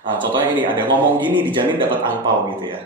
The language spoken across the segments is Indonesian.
Contohnya ini, ada ngomong gini dijamin dapat angpau gitu ya.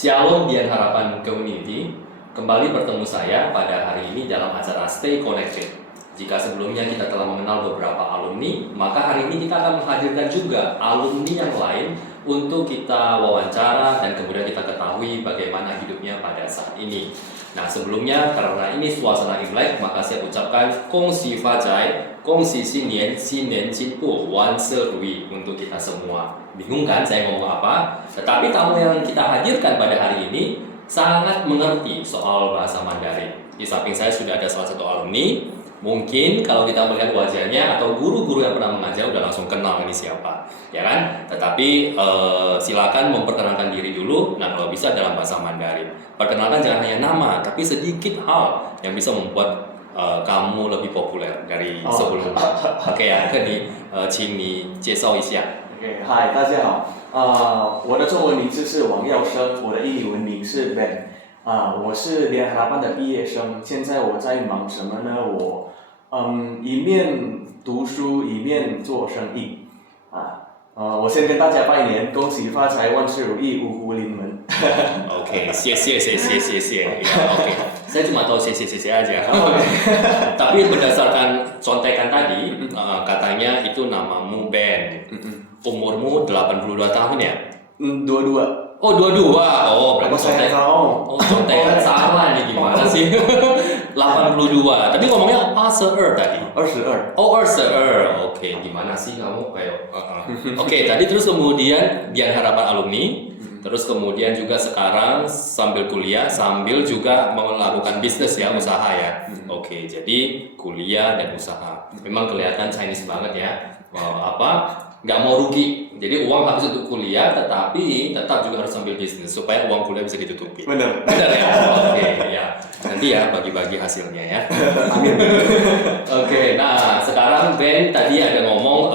Shalom Dian Harapan Community, kembali bertemu saya pada hari ini dalam acara Stay Connected. Jika sebelumnya kita telah mengenal beberapa alumni, maka hari ini kita akan menghadirkan juga alumni yang lain untuk kita wawancara dan kemudian kita ketahui bagaimana hidupnya pada saat ini. Nah, sebelumnya karena ini suasana Imlek, maka saya ucapkan Kongsi Fajai, Kongsi Xinian, Xinian Jinpu, Wan Serui untuk kita semua. Bingung kan saya ngomong apa? Tetapi tamu yang kita hadirkan pada hari ini sangat mengerti soal bahasa Mandarin. Di samping saya sudah ada salah satu alumni. Mungkin kalau kita melihat wajahnya atau guru-guru yang pernah mengajar udah langsung kenal ini siapa, ya kan? Tetapi silakan memperkenalkan diri dulu. Nah, kalau bisa dalam bahasa Mandarin. Perkenalkan jangan hanya nama, tapi sedikit hal yang bisa membuat kamu lebih populer dari sebelumnya. Oke ya, jadi请你介绍一下。OK， 嗨，大家好。我的中文名字是王耀生，我的英语文名是 Ben。我是联合班的毕业生。现在我在忙什么呢？一面读书，一面做生意。我先跟大家拜年，恭喜发财，万事如意，五福临门。Oke, 谢谢。Ya, oke. Saya cuma tahu 谢谢 aja. Tapi berdasarkan contekan tadi, katanya itu namamu Ben. Umurmu 82 tahun ya? 22。 Oh, 22. Oh, berarti saya tahu. contekan salah nih gimana sih? 82. Tapi ngomongnya apa 22 tadi? 22。 Oh, 22. Oke, gimana sih kamu kayak Oke, tadi terus kemudian Dian Harapan alumni, terus kemudian juga sekarang sambil kuliah, sambil juga melakukan bisnis ya, usaha ya. Oke, jadi kuliah dan usaha. Memang kelihatan Chinese banget ya. Nggak mau rugi. Jadi uang habis untuk kuliah, tetapi tetap juga harus sambil bisnis supaya uang kuliah bisa ditutupi. Bener ya. Oke, ya. Nanti ya bagi-bagi hasilnya ya. Amin. Oke, nah sekarang Ben tadi ada ngomong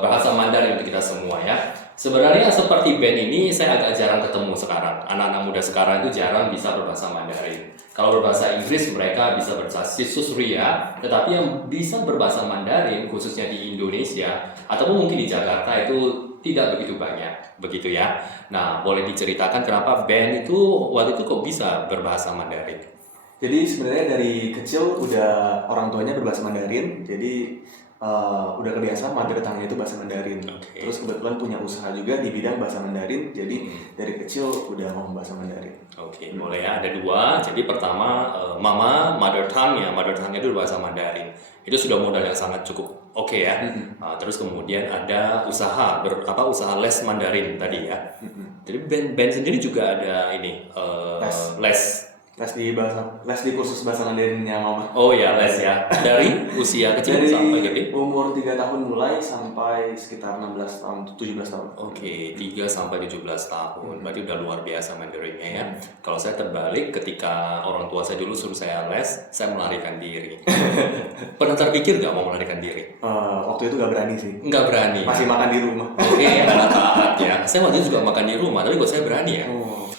bahasa Mandarin untuk kita semua ya. Sebenarnya seperti Ben ini saya agak jarang ketemu sekarang. Anak-anak muda sekarang itu jarang bisa berbahasa Mandarin. Kalau berbahasa Inggris mereka bisa berbahasa Susria, tetapi yang bisa berbahasa Mandarin khususnya di Indonesia ataupun mungkin di Jakarta itu tidak begitu banyak, begitu ya. Nah, boleh diceritakan kenapa Ben itu waktu itu kok bisa berbahasa Mandarin? Jadi sebenarnya dari kecil udah orang tuanya berbahasa Mandarin, jadi udah kebiasaan mother tongue-nya itu bahasa Mandarin. Okay. Terus kebetulan punya usaha juga di bidang bahasa Mandarin, jadi dari kecil udah ngomong bahasa Mandarin. Oke, boleh ya. Ada dua. Jadi pertama, mama mother tongue-nya itu bahasa Mandarin. Itu sudah modal yang sangat cukup oke ya. Terus kemudian ada usaha les Mandarin tadi ya. Jadi Ben sendiri juga ada ini les di kursus bahasa Mandarinnya mama. Oh ya, les ya. Dari usia kecil dari sampai gede? Umur 3 tahun mulai sampai sekitar 16 tahun, 17 tahun. Oke, 3 sampai 17 tahun. Berarti udah luar biasa Mandarinnya ya. Kalau saya terbalik, ketika orang tua saya dulu suruh saya les, saya melarikan diri. Pernah terpikir nggak mau melarikan diri? Waktu itu nggak berani sih. Nggak berani. Masih makan di rumah. Oke, anak taat ya. Saya waktu itu juga makan di rumah, tapi kok saya berani ya.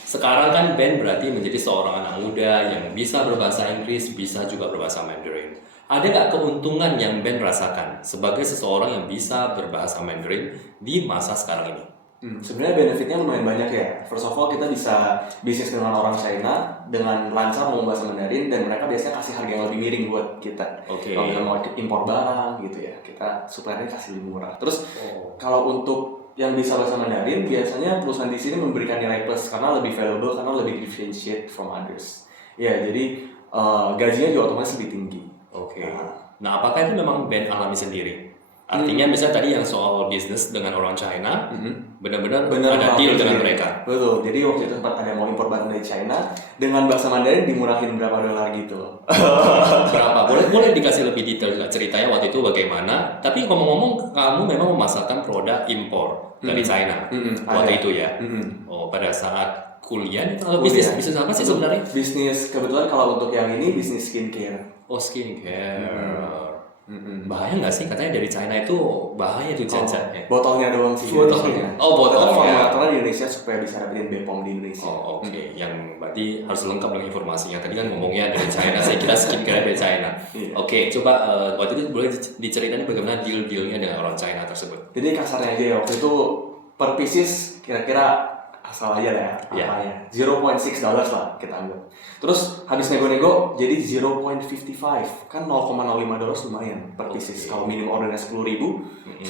Sekarang kan Ben berarti menjadi seorang anak muda yang bisa berbahasa Inggris, bisa juga berbahasa Mandarin. Ada nggak keuntungan yang Ben rasakan sebagai seseorang yang bisa berbahasa Mandarin di masa sekarang ini? Sebenarnya benefitnya lumayan banyak ya. First of all, kita bisa bisnis dengan orang China dengan lancar ngomong bahasa Mandarin, dan mereka biasanya kasih harga yang lebih miring buat kita. Oke. Kalau kita mau impor barang gitu ya, kita suppliernya kasih lebih murah. Terus kalau untuk yang bisa bahasa Mandarin, biasanya perusahaan di sini memberikan nilai plus karena lebih valuable, karena lebih differentiate from others. Ya, jadi gajinya juga otomatis lebih tinggi. Oke. Nah, apakah itu memang Ben alami sendiri? Artinya misalnya tadi yang soal bisnis dengan orang China, benar-benar Bener ada banget, deal dengan jadi. mereka. Betul. Jadi waktu itu sempat ada yang mau impor barang dari China dengan bahasa Mandarin dimurahin berapa dolar gitu loh. Berapa? Boleh dikasih lebih detail nggak ceritanya waktu itu bagaimana? Tapi ngomong-ngomong, kamu memang memasarkan produk impor dari China waktu ada. itu ya. Oh, pada saat kuliah atau Kuliah. bisnis apa sih sebenarnya? Bisnis kebetulan kalau untuk yang ini bisnis skincare. Oh, skincare. Bahaya nggak sih katanya dari China itu bahaya tuh zat-zatnya? Botolnya doang sih. Botolnya. Oh, botolnya. Formulatornya di Indonesia supaya bisa dapetin BPOM di Indonesia. Oh, oke. Yang berarti harus lengkap dengan informasinya. Tadi kan ngomongnya dari China, saya kira skincare dari China. Iya. Oke, coba waktu itu boleh diceritain bagaimana deal-dealnya dengan orang China tersebut. Jadi kasarnya aja ya, waktu itu per pieces kira-kira asal aja lah ya, apa ya, $0.6 lah kita ambil. Terus habis nego-nego jadi 0.55, kan $0.05 lumayan per pieces. Kalau minimum ordernya 10.000,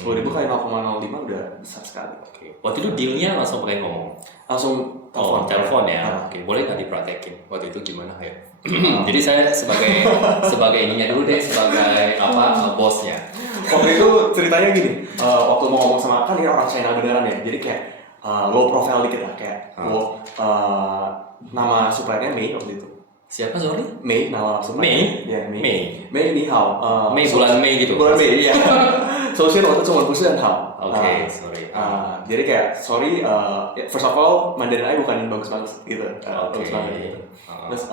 10.000 kali 0.05 udah besar sekali. Oke. Waktu itu dealnya langsung pakai ngomong. Langsung Telepon ya. Oke, boleh nggak dipraktekin? Waktu itu gimana ya? Jadi saya sebagai ininya dulu deh, sebagai bosnya. Waktu itu ceritanya gini, waktu mau ngomong sama kan ini orang China beneran ya, jadi kayak low profile dikit lah, kayak nama suppliernya Mei waktu itu. Siapa sorry? Mei, nama supplier. Ya, Mei. Mei ni hao. Mei bulan Mei gitu. Bulan Mei, iya. 首先我的中文不是很好。 Oke, sorry. Jadi kayak sorry, first of all Mandarin I bukan bagus-bagus gitu. Bagus banget gitu. Terus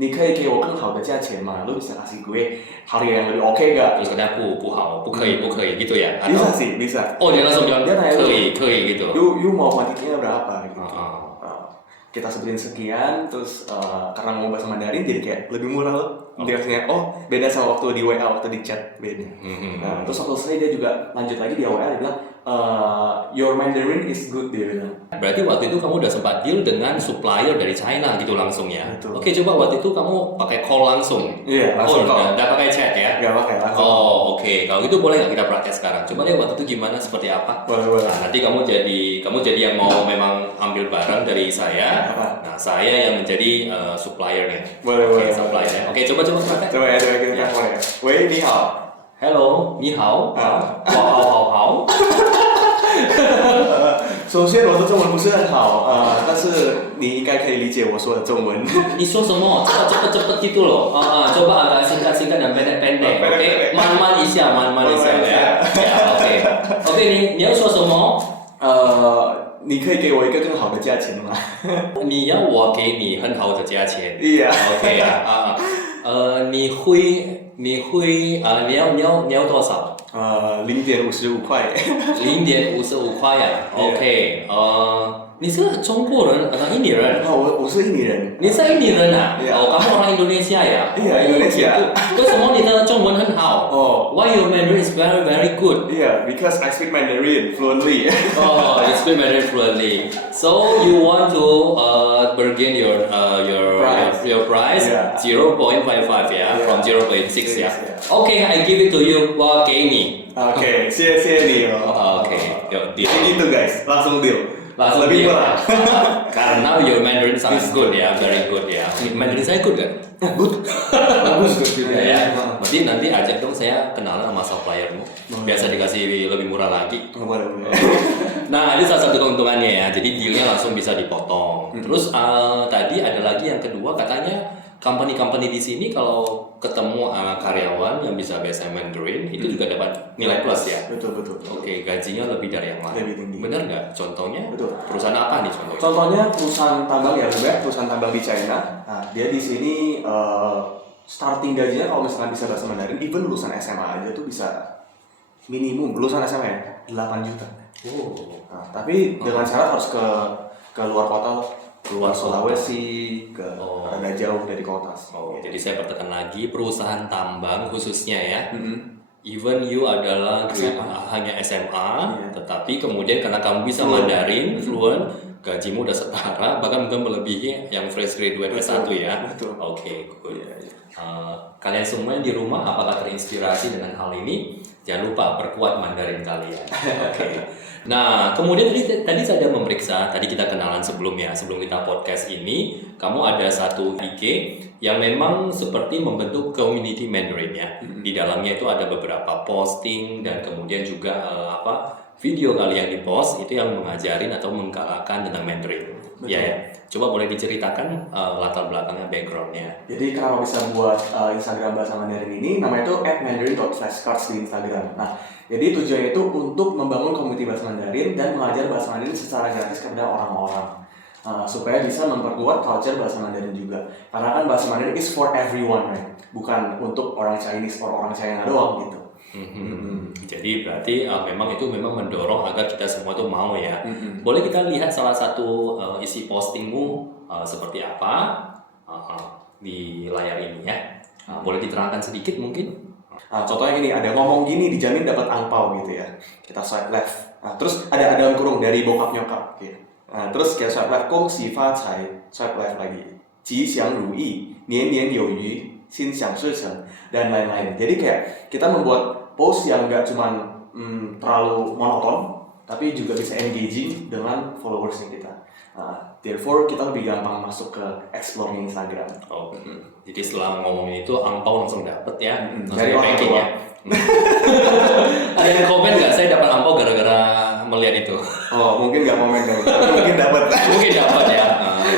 你可以给我更好的价钱吗？ Lu bisa kasih gue harga yang lebih oke gak? Terus katanya不好，不可以gitu ya? Bisa sih, bisa. Oh, dia langsung bilang Dia tanya 可以gitu. You mau kuantitinya berapa gitu. Kita sebutin sekian, terus karena mau bahasa Mandarin jadi kayak lebih murah loh. Dia kasihnya, oh beda sama waktu di WA, waktu di chat beda. Nah, terus waktu selesai dia juga lanjut lagi di WA, dia bilang, your Mandarin is good, dia bilang. Berarti waktu itu kamu udah sempat deal dengan supplier dari China gitu langsung ya? Betul. Oke, coba waktu itu kamu pakai call langsung? Iya, langsung call. Nggak pakai chat ya? Nggak pakai, langsung. Oh, oke. Kalau gitu boleh nggak kita praktek sekarang? Coba deh waktu itu gimana, seperti apa? Boleh. Nah, nanti kamu jadi yang mau memang ambil barang dari saya. Apa? Nah, saya yang menjadi suppliernya. Boleh. Suppliernya. Oke, coba praktek. Coba ya, kita telepon ya. Wei, ni hao. Hello, 你好。好。首先我的中文不是很好，但是你应该可以理解我说的中文。你说什么？cepet gitu loh. Coba agak singkat dan pendek. Oke,慢慢一下ya. Ya, oke. Oke, 你要说什么？你可以给我一个更好的价钱吗？你要我给你很好的价钱。对呀。OK 啊。你要多少？0.55块。0.55块呀。OK，你是中国人atau印尼人？我是印尼人。你是印尼人啊？ Iya. kamu orang Indonesia ya？ Iya, Indonesia. 为什么你的中文很好？ Why your Mandarin is very good？ Yeah, because I speak Mandarin fluently. You speak Mandarin fluently. So you want to bargain your price Yeah. 0.55 ya, from 0.6 ya. Yeah. Okay, I give it to you. 我给你。 Oke, 谢谢你哦。 Oke, yuk deal. Jadi gitu guys, langsung deal. Langsung lebih deal. murah. Karena your Mandarin sangat good ya, very good ya. Mandarin saya good kan? Good. Bagus juga Ya. Berarti nanti ajak dong saya kenalan sama suppliermu. Biasa dikasih lebih murah lagi. Boleh. Nah, ini salah satu keuntungannya ya. Jadi dealnya langsung bisa dipotong. Terus tadi ada lagi yang kedua, katanya company di sini kalau ketemu karyawan yang bisa bahasa Mandarin itu juga dapat nilai plus ya. Betul. Oke, gajinya lebih dari yang lain. Lebih tinggi. Benar nggak? Contohnya? Betul. Perusahaan apa nih contohnya? Contohnya perusahaan tambang ya, perusahaan tambang di China. Nah, dia di sini starting gajinya kalau misalnya bisa bahasa Mandarin, even lulusan SMA aja tuh bisa minimum lulusan SMA ya 8 juta. Nah, tapi dengan syarat harus ke luar kota, keluar Sulawesi, ke rada jauh dari kota. Jadi saya pertekan lagi, perusahaan tambang khususnya ya. Even you adalah hanya SMA, tetapi kemudian karena kamu bisa Mandarin fluent, gajimu udah setara, bahkan mungkin melebihi yang fresh graduate S1 ya. Betul. Oke, good. Iya, iya. Kalian semua yang di rumah apakah terinspirasi dengan hal ini? Jangan lupa perkuat Mandarin kalian. Oke. Nah, kemudian tadi saya ada memeriksa, tadi kita kenalan sebelum kita podcast ini, kamu ada satu IG yang memang seperti membentuk community Mandarin ya. Di dalamnya itu ada beberapa posting dan kemudian juga video kalian di post itu yang mengajarin atau menggalakkan tentang Mandarin. Ya. Coba boleh diceritakan latar belakangnya, backgroundnya. Jadi kenapa bisa buat Instagram Bahasa Mandarin ini, namanya itu @mandarin.flashcards di Instagram. Nah, jadi tujuannya itu untuk membangun komunitas Bahasa Mandarin dan mengajar Bahasa Mandarin secara gratis kepada orang-orang. Supaya bisa memperkuat culture Bahasa Mandarin juga. Karena kan Bahasa Mandarin is for everyone, right? Bukan untuk orang Chinese atau orang China doang gitu. Jadi berarti memang mendorong agar kita semua tuh mau ya. Boleh kita lihat salah satu isi postingmu seperti apa di layar ini ya. Boleh diterangkan sedikit mungkin? Contohnya ini, ada ngomong gini dijamin dapat angpau gitu ya. Kita swipe left. Terus ada dalam kurung dari bokap nyokap gitu. Terus kita swipe left, gong xi fa cai, swipe left lagi. Ji xiang ru yi, nian nian you yu, xin xiang shi cheng, dan lain-lain. Jadi kayak kita membuat post yang nggak cuma terlalu monoton, tapi juga bisa engaging dengan followersnya kita. Therefore kita lebih gampang masuk ke explore Instagram. Jadi setelah ngomongin itu angpau langsung dapet ya, dari orang packing tua. ya. Ada yang komen nggak? Saya dapat angpau gara-gara melihat itu. Mungkin nggak komen kan? Mungkin dapat. Mungkin dapat ya.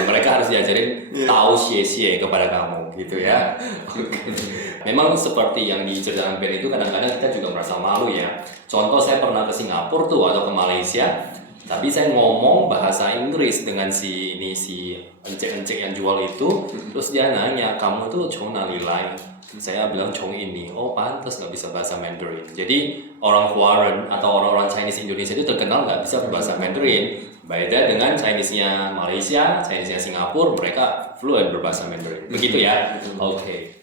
Mereka harus diajarin tahu xie kepada kamu gitu ya. Memang seperti yang diceritakan Ben itu kadang-kadang kita juga merasa malu ya. Contoh saya pernah ke Singapura tuh atau ke Malaysia, tapi saya ngomong bahasa Inggris dengan si encik-encik yang jual itu, terus dia nanya, kamu tuh cong nalilai? Saya bilang cong ini, oh pantas nggak bisa bahasa Mandarin. Jadi orang Huaren atau orang-orang Chinese Indonesia itu terkenal nggak bisa berbahasa Mandarin. Beda dengan Chinese-nya Malaysia, Chinese-nya Singapura, mereka fluent berbahasa Mandarin. Begitu ya? Oke.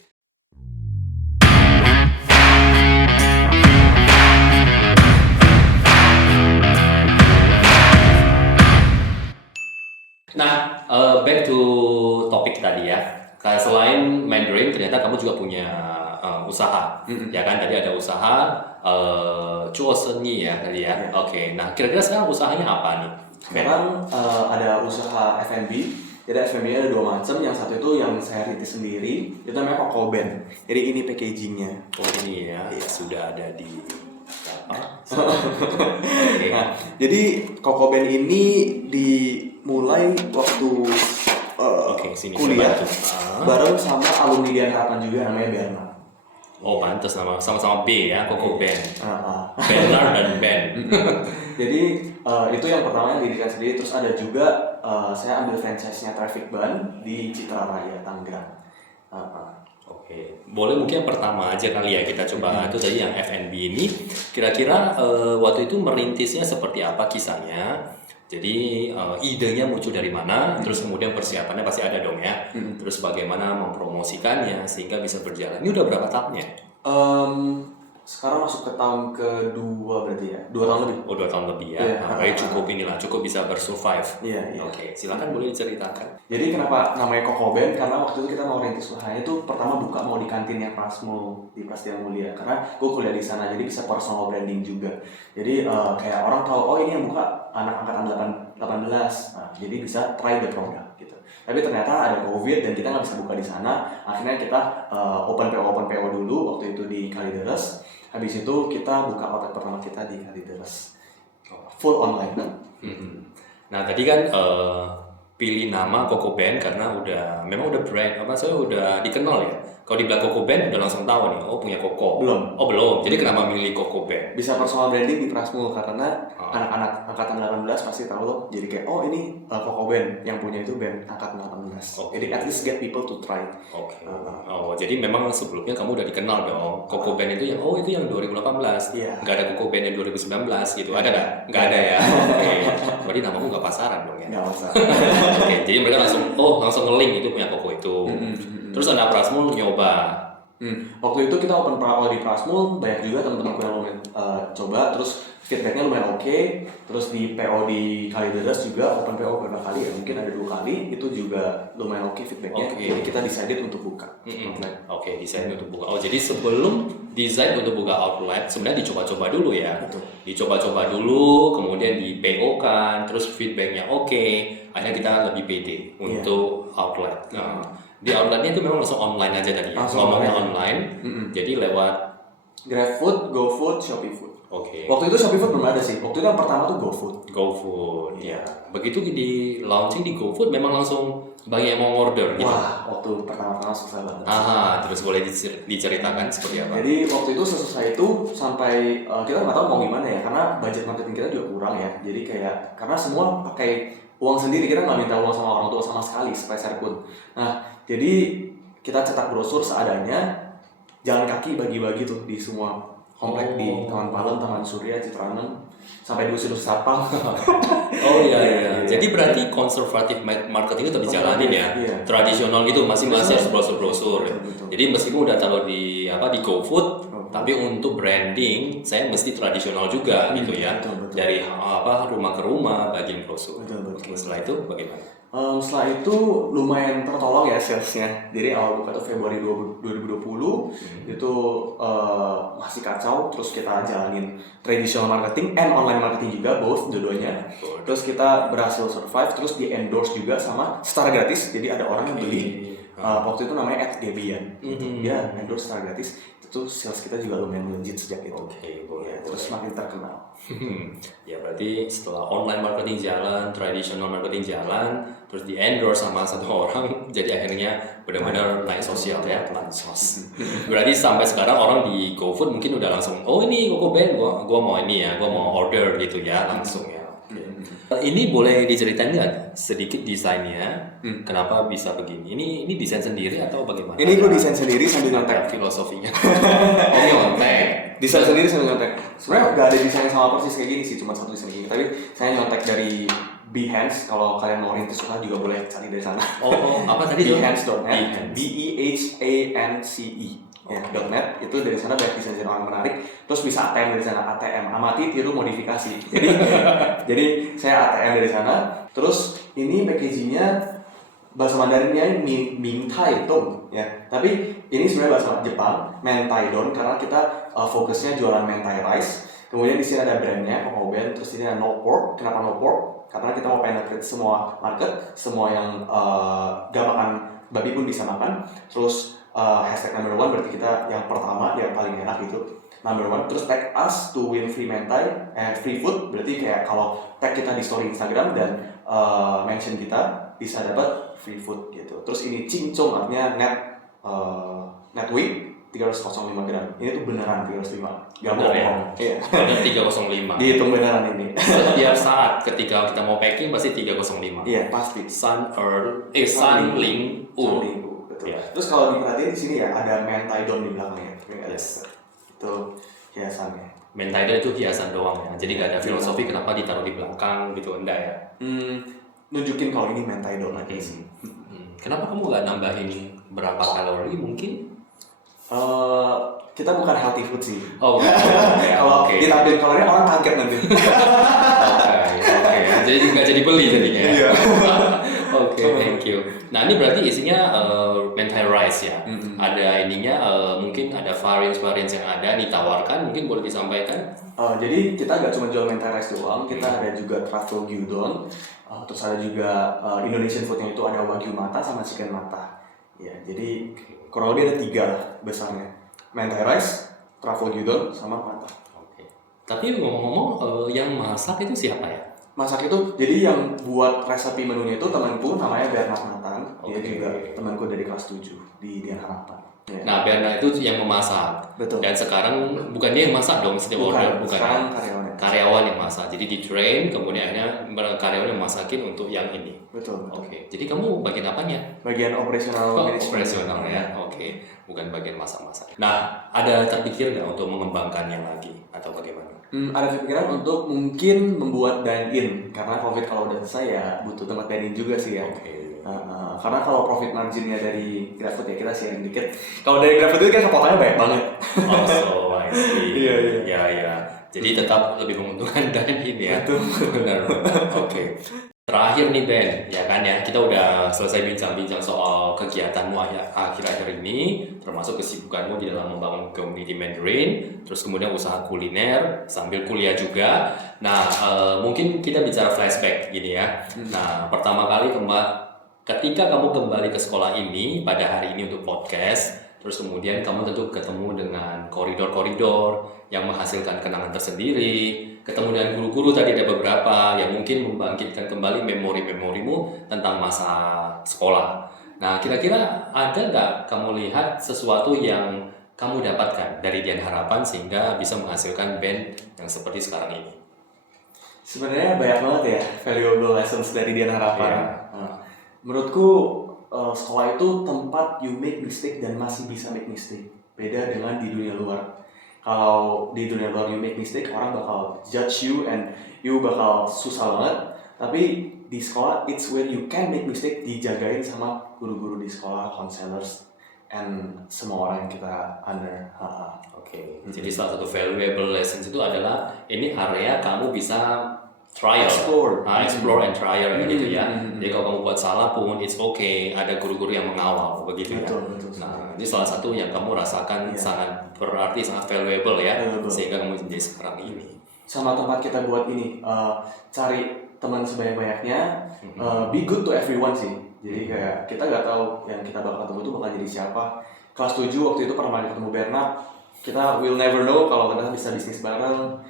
Nah, back to topik tadi ya. Selain Mandarin, ternyata kamu juga punya usaha, ya kan? Tadi ada usaha jual seni ya tadi ya. Oke. Nah, kira-kira sekarang usahanya apa nih? Sekarang ada usaha F&B. Jadi F&B ada dua macam. Yang satu itu yang saya rintis sendiri, itu namanya Coco Band. Jadi ini packagingnya. Oh ini ya, sudah ada di apa? Okay. Nah, jadi Coco Band ini dimulai waktu kuliah bareng sama alumni Dian Harapan juga, namanya Bernard. Oh pantas nama sama-sama B ya, Coco Band. Bernard dan Ben. Jadi itu yang pertama yang didirikan sendiri. Terus ada juga saya ambil franchise-nya Traffic Ban di Citra Raya, Tangerang. Oke, boleh mungkin yang pertama aja kali ya kita coba. Itu tadi yang F&B ini. Kira-kira waktu itu merintisnya seperti apa kisahnya? Jadi idenya muncul dari mana? Terus kemudian persiapannya pasti ada dong ya. Terus bagaimana mempromosikannya sehingga bisa berjalan? Ini udah berapa tahunnya? Sekarang masuk ke tahun kedua berarti ya, 2 tahun lebih. Oh 2 tahun lebih ya. Baik cukup bisa bersurvive. Iya. Oke, silakan boleh diceritakan. Jadi kenapa namanya Coco Band? Karena waktu itu kita mau rintis usahanya itu pertama buka mau di kantinnya Prasmo di Prasetya Mulia. Karena gue kuliah di sana, jadi bisa personal branding juga. Jadi kayak orang tahu, oh ini yang buka anak angkatan 18. Nah, jadi bisa try the product gitu. Tapi ternyata ada COVID dan kita nggak bisa buka di sana. Akhirnya kita open PO dulu waktu itu di Kalideres. Habis itu kita buka outlet pertama kita di Kalideres, full online kan. Nah tadi kan pilih nama Coco Band karena memang udah brand saya udah dikenal ya. Kalau dibilang Coco Band udah langsung tahu nih, oh punya Coco. Belum. Oh belum. Jadi kenapa milih Coco Band? Bisa personal branding di Prasmul karena anak-anak angkatan 18 pasti tahu loh. Jadi kayak oh ini Coco Band yang punya itu band angkatan 18. Jadi at least get people to try. Jadi memang sebelumnya kamu udah dikenal dong. Coco Band itu yang 2018. Iya. Nggak ada Coco Band yang 2019 gitu. Ada nggak? Nggak ada ya. Oke. Berarti namamu nggak pasaran dong ya? Nggak usah. Oke. Jadi mereka langsung nge-link itu punya Coco itu. Terus anak Prasmul nyoba Waktu itu kita open PO di Prasmul, banyak juga teman-temanku yang lumayan coba, terus feedbacknya lumayan oke. Terus di PO di Kalideres juga open PO beberapa kali ya, mungkin ada 2 kali, itu juga lumayan oke feedbacknya. Jadi kita decided untuk buka. Oke, desain untuk buka. Oh, jadi sebelum desain untuk buka outlet, sebenarnya dicoba-coba dulu ya. Betul. Dicoba-coba dulu, kemudian di PO kan, terus feedbacknya oke, akhirnya kita lebih pede untuk outlet. Nah, di outletnya itu memang langsung online aja tadi ya, Langsung ngomongnya online. Jadi lewat GrabFood, GoFood, ShopeeFood. oke. Waktu itu ShopeeFood belum ada sih. Waktu itu yang pertama tuh GoFood. GoFood, ya. Begitu di launching di GoFood, memang langsung banyak yang mau order gitu. Wah, waktu pertama-tama susah banget. Terus boleh diceritakan seperti apa? Jadi waktu itu selesai itu sampai kita nggak tahu mau gimana ya, karena budget marketing kita juga kurang ya. Jadi kayak karena semua pakai uang sendiri, kita nggak minta uang sama orang tua sama sekali, sepeser pun. Nah, jadi kita cetak brosur seadanya, jalan kaki bagi-bagi tuh di semua komplek di Taman Palem, Taman Surya, Citranem, sampai di Usir Sapang. Iya. Jadi berarti konservatif marketing itu tetap dijalanin ya. Iya. Tradisional gitu, masih harus brosur-brosur. Betul. Jadi meskipun udah taruh di GoFood, tapi untuk branding saya mesti tradisional juga gitu ya. Betul. Dari rumah ke rumah bagiin brosur. Betul. Oke, setelah itu bagaimana? Setelah itu lumayan tertolong ya salesnya. Jadi awal buka tuh Februari 2020 itu masih kacau. Terus kita jalanin traditional marketing and online marketing juga, both dua-duanya. Terus kita berhasil survive, terus di endorse juga sama Star gratis. Jadi ada orang yang beli waktu itu namanya @gebian. Dia endorse Star gratis. Itu sales kita juga lumayan melejit sejak itu. Boleh. Terus makin terkenal. Ya berarti setelah online marketing jalan, traditional marketing jalan, terus di endorse sama satu orang, jadi akhirnya benar-benar naik sosial ya, pansos. Berarti sampai sekarang orang di GoFood mungkin udah langsung, oh ini Koko Ben, gua mau ini ya, gua mau order gitu ya, langsung ya. Ini boleh diceritain nggak sedikit desainnya? Kenapa bisa begini? Ini desain sendiri atau bagaimana? Ini gue desain sendiri sambil nyontek. Filosofinya. Oh nyontek. Desain sendiri sambil nyontek. Sebenarnya nggak ada desain yang sama persis kayak gini sih, cuma satu desain gini. Tapi saya nyontek dari Behance. Kalau kalian mau rintis suka juga boleh cari dari sana. Apa tadi? Behance.net. BEHANCE. Ya, .net itu dari sana banyak desain orang menarik. Terus bisa ATM dari sana, ATM amati tiru modifikasi. Jadi saya ATM dari sana. Terus ini packagingnya bahasa Mandarinnya Mintai Dong ya. Tapi ini sebenarnya bahasa Jepang, Mentai Don, karena kita fokusnya jualan mentai rice. Kemudian di sini ada brandnya Koko Ben. Terus ini ada no pork. Kenapa no pork? Karena kita mau penetrate semua market, semua yang gak makan babi pun bisa makan. Terus hashtag number 1 berarti kita yang pertama, yang paling enak gitu, number 1. Terus tag us to win free mentai, free food, berarti kayak kalau tag kita di story Instagram dan mention kita bisa dapat free food gitu. Terus ini cincong, artinya net weight 305 gram. Ini tuh beneran 305, gak mau bohong. Iya. 305. Dihitung beneran ini. Setiap saat ketika kita mau packing pasti 305. Iya pasti. Sunling. Ya. Terus kalau diperhatiin di sini ya ada mentai don di belakangnya. Yes. Itu hiasannya. Mentai don itu hiasan doang ya. Jadi nggak ada filosofi kenapa ditaruh di belakang gitu, enggak ya? Nunjukin kalau ini mentai don aja sih. Kenapa kamu nggak nambahin berapa kalori mungkin? Kita bukan healthy food sih. Oh, kalau ditampilin kalorinya orang kaget nanti. Oke. Jadi nggak jadi beli jadinya. Iya. Oke, thank you. Nah ini berarti isinya mentai rice ya. Ada ininya, mungkin ada variants yang ada ditawarkan, mungkin boleh disampaikan. Jadi kita nggak cuma jual mentai rice doang, kita ada juga truffle gyudon, terus ada juga Indonesian food yang itu ada wagyu mata sama chicken mata. Ya, jadi kurang lebih ada 3 besarnya, mentai rice, truffle gyudon, sama mata. Oke. Tapi ngomong-ngomong, yang masak itu siapa ya? Masak itu, jadi yang buat resepi menunya itu temanku namanya Bernard Nathan. Dia juga temanku dari kelas 7 di Dian Harapan. Ya. Nah, Bernard itu yang memasak. Betul. Dan sekarang bukan dia yang masak dong, setiap order bukan. Sekarang karyawan yang masak. Jadi di train, kemudian akhirnya karyawan yang masakin untuk yang ini. Betul. Oke. Jadi kamu bagian apanya? Bagian operasional. Operasional ya. Oke. Bukan bagian masak-masak. Nah, ada terpikir nggak untuk mengembangkannya lagi atau bagaimana? Ada kepikiran untuk mungkin membuat dine-in, karena COVID kalau udah selesai ya butuh tempat dine-in juga sih ya. Oke. Karena kalau profit marginnya dari GrabFood ya kita sharing dikit. Kalau dari GrabFood itu kan kepotongnya banyak banget. Oh, so I see. Iya. Ya. Jadi tetap lebih menguntungkan dine-in ya. Betul. Benar. Oke. Terakhir nih Ben, ya kan ya, kita udah selesai bincang-bincang soal kegiatanmu akhir-akhir ini, termasuk kesibukanmu di dalam membangun community Mandarin, terus kemudian usaha kuliner sambil kuliah juga. Nah, mungkin kita bicara flashback gini ya. Nah, pertama kali ketika kamu kembali ke sekolah ini pada hari ini untuk podcast, terus kemudian kamu tentu ketemu dengan koridor-koridor yang menghasilkan kenangan tersendiri, ketemu dengan guru-guru tadi ada beberapa yang mungkin membangkitkan kembali memori-memorimu tentang masa sekolah. Nah, kira-kira ada nggak kamu lihat sesuatu yang kamu dapatkan dari Dian Harapan sehingga bisa menghasilkan band yang seperti sekarang ini? Sebenarnya banyak banget ya valuable lessons dari Dian Harapan. Menurutku sekolah itu tempat you make mistake dan masih bisa make mistake. Beda dengan di dunia luar. Kalau di dunia luar you make mistake, orang bakal judge you and you bakal susah banget. Tapi di sekolah it's when you can make mistake, dijagain sama guru-guru di sekolah, counselors, and semua orang yang kita under. Oke. Jadi salah satu valuable lessons itu adalah ini area kamu bisa trial, explore and trial gitu ya. Jadi kalau kamu buat salah pun it's okay, ada guru-guru yang mengawal begitu ya. Betul. Nah, ini salah satu yang kamu rasakan sangat berarti, sangat valuable ya, sehingga kamu menjadi sekarang ini. Sama tempat kita buat ini, cari teman sebanyak-banyaknya, be good to everyone sih. Jadi kayak kita nggak tahu yang kita bakal ketemu tuh bakal jadi siapa. Kelas 7 waktu itu pernah ketemu Bernard, kita will never know kalau kita bisa bisnis bareng.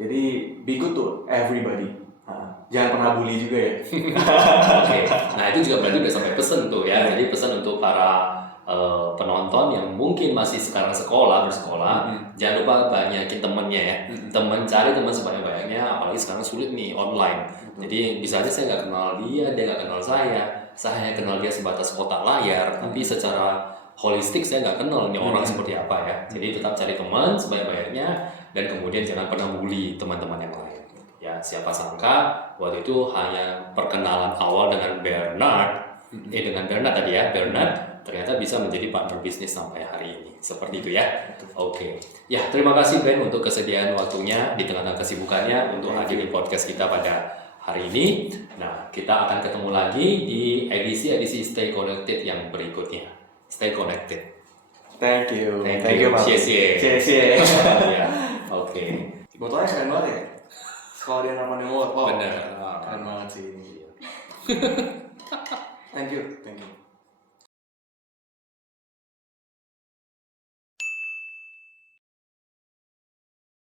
Jadi be good to everybody. Jangan pernah bully juga ya. Oke. Nah, itu juga berarti udah sampai pesan tuh ya. Jadi pesan untuk para penonton yang mungkin masih sekarang bersekolah, jangan lupa banyakin temennya ya. Cari teman sebanyak-banyaknya, apalagi sekarang sulit nih online. Jadi bisa aja saya nggak kenal dia nggak kenal saya hanya kenal dia sebatas kotak layar, tapi secara holistik saya nggak kenal nih orang seperti apa ya. Jadi tetap cari teman sebanyak-banyaknya dan kemudian jangan pernah bully teman-teman yang lain. Ya, siapa sangka waktu itu hanya perkenalan awal dengan Bernard tadi ya, Bernard ternyata bisa menjadi partner bisnis sampai hari ini. Seperti itu ya. Oke. Ya, terima kasih Ben untuk kesediaan waktunya di tengah-tengah kesibukannya untuk hadir di podcast kita pada hari ini. Nah, kita akan ketemu lagi di edisi Stay Connected yang berikutnya. Stay connected. Thank you. Pak. Cie. Ya. Oke. Botolnya keren banget ya. Sekolah Dian Harapan yang benar. Keren banget sih ini. Thank you.